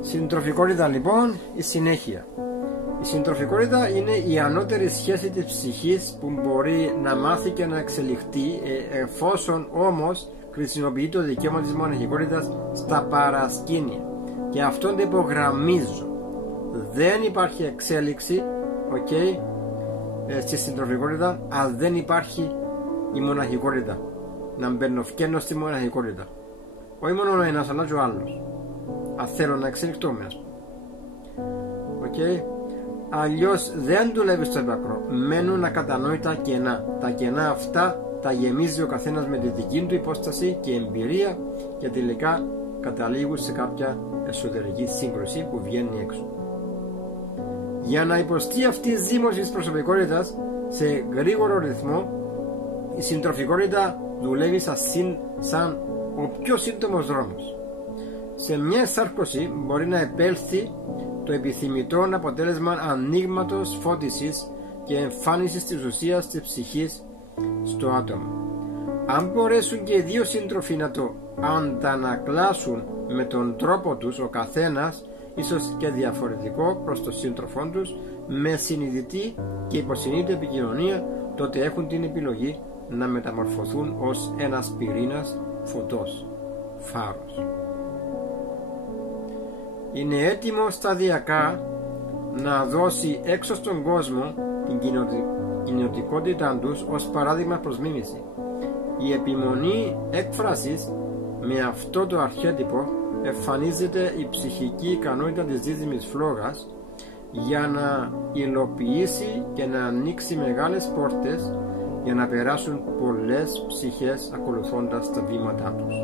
Συντροφικότητα λοιπόν, η συνέχεια. Η συντροφικότητα είναι η ανώτερη σχέση της ψυχής που μπορεί να μάθει και να εξελιχθεί, εφόσον όμως χρησιμοποιεί το δικαίωμα της μοναχικότητας στα παρασκήνια. Και αυτόν το υπογραμμίζω. Δεν υπάρχει εξέλιξη, στη συντροφικότητα, αν δεν υπάρχει η μοναχικότητα. Να μπαινοφκένω στη μοναχικότητα. Όχι μόνο ο ένας, αλλά και ο άλλος. Αν θέλω να εξελιχθούμε, ας πούμε. Αλλιώς δεν δουλεύει στο έπακρο. Μένουν ακατανόητα κενά. Τα κενά αυτά τα γεμίζει ο καθένας με τη δική του υπόσταση και εμπειρία, και τελικά καταλήγουν σε κάποια εσωτερική σύγκρουση που βγαίνει έξω. Για να υποστεί αυτή η ζήμωση της προσωπικότητας σε γρήγορο ρυθμό, η συντροφικότητα δουλεύει σαν ο πιο σύντομος δρόμος. Σε μια εσάρκωση μπορεί να επέλθει το επιθυμητό αποτέλεσμα ανοίγματος, φώτισης και εμφάνισης της ουσίας της ψυχής στο άτομο. Αν μπορέσουν και οι δύο σύντροφοι να το αντανακλάσουν με τον τρόπο τους, ο καθένας ίσως και διαφορετικό προς τον σύντροφό τους, με συνειδητή και υποσυνείδητη επικοινωνία, τότε έχουν την επιλογή να μεταμορφωθούν ως ένας πυρήνας φωτός, φάρος. Είναι έτοιμο σταδιακά να δώσει έξω στον κόσμο την κοινοτικότητά τους ως παράδειγμα προς μίμηση. Η επιμονή έκφρασης με αυτό το αρχέτυπο εμφανίζεται η ψυχική ικανότητα της δίδυμης φλόγας για να υλοποιήσει και να ανοίξει μεγάλες πόρτες για να περάσουν πολλές ψυχές ακολουθώντας τα βήματά τους.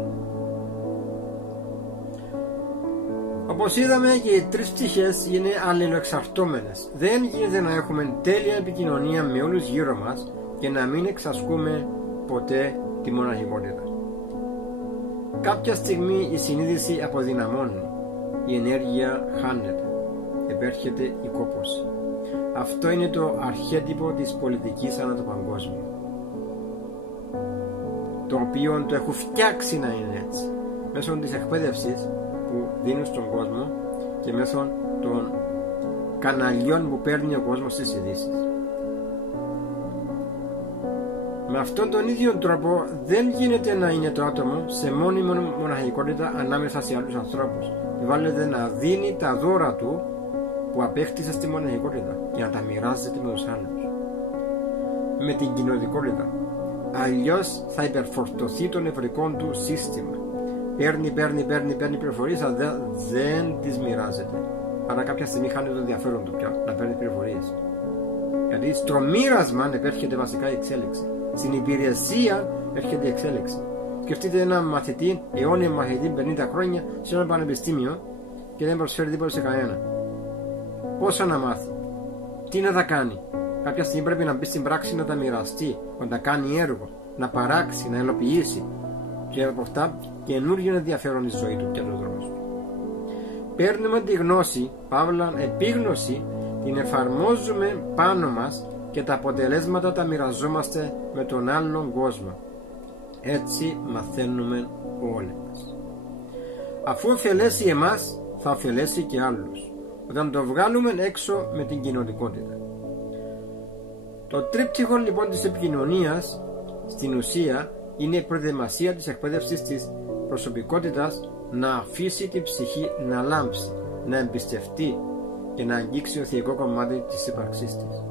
Όπως είδαμε, και οι τρεις ψυχές είναι αλληλοεξαρτώμενες. Δεν γίνεται να έχουμε τέλεια επικοινωνία με όλους γύρω μας και να μην εξασκούμε ποτέ τη μοναχικότητα. Κάποια στιγμή η συνείδηση αποδυναμώνει, η ενέργεια χάνεται, επέρχεται η κόπωση. Αυτό είναι το αρχέτυπο της πολιτικής ανά το παγκόσμιο, το οποίο το έχουν φτιάξει να είναι έτσι, μέσω της εκπαίδευσης που δίνουν στον κόσμο και μέσω των καναλιών που παίρνει ο κόσμος στις ειδήσεις. Με αυτόν τον ίδιο τρόπο δεν γίνεται να είναι το άτομο σε μόνιμη μοναχικότητα ανάμεσα σε άλλους ανθρώπους. Βάλετε να δίνει τα δώρα του που απέκτησε στη μοναχικότητα και να τα μοιράζεται με τους άλλους, με την κοινωτικότητα. Αλλιώς θα υπερφορτωθεί το νευρικό του σύστημα. Παίρνει πληροφορίες, αλλά δεν τις μοιράζεται. Άρα κάποια στιγμή χάνει το ενδιαφέρον του πια να παίρνει πληροφορίες. Γιατί στο μοίρασμα επέρχεται βασικά η εξέλιξη. Στην υπηρεσία έρχεται η εξέλιξη. Σκεφτείτε έναν μαθητή, αιώνιο μαθητή 50 χρόνια σε ένα πανεπιστήμιο και δεν προσφέρει τίποτα σε κανένα. Πόσα να μάθει, τι να τα κάνει. Κάποια στιγμή πρέπει να μπει στην πράξη, να τα μοιραστεί, να τα κάνει έργο, να παράξει, να υλοποιήσει. Και από αυτά καινούργιο ενδιαφέρον η ζωή του και ο δρόμος του. Παίρνουμε τη γνώση, παύλα επίγνωση, την εφαρμόζουμε πάνω μας και τα αποτελέσματα τα μοιραζόμαστε με τον άλλον κόσμο. Έτσι μαθαίνουμε όλοι μας. Αφού ωφελέσει εμάς, θα ωφελέσει και άλλους, όταν το βγάλουμε έξω με την κοινωνικότητα. Το τρίπτυχο λοιπόν της επικοινωνίας στην ουσία είναι η προετοιμασία της εκπαίδευσης της προσωπικότητας να αφήσει την ψυχή να λάμψει, να εμπιστευτεί και να αγγίξει το θεϊκό κομμάτι της ύπαρξής της.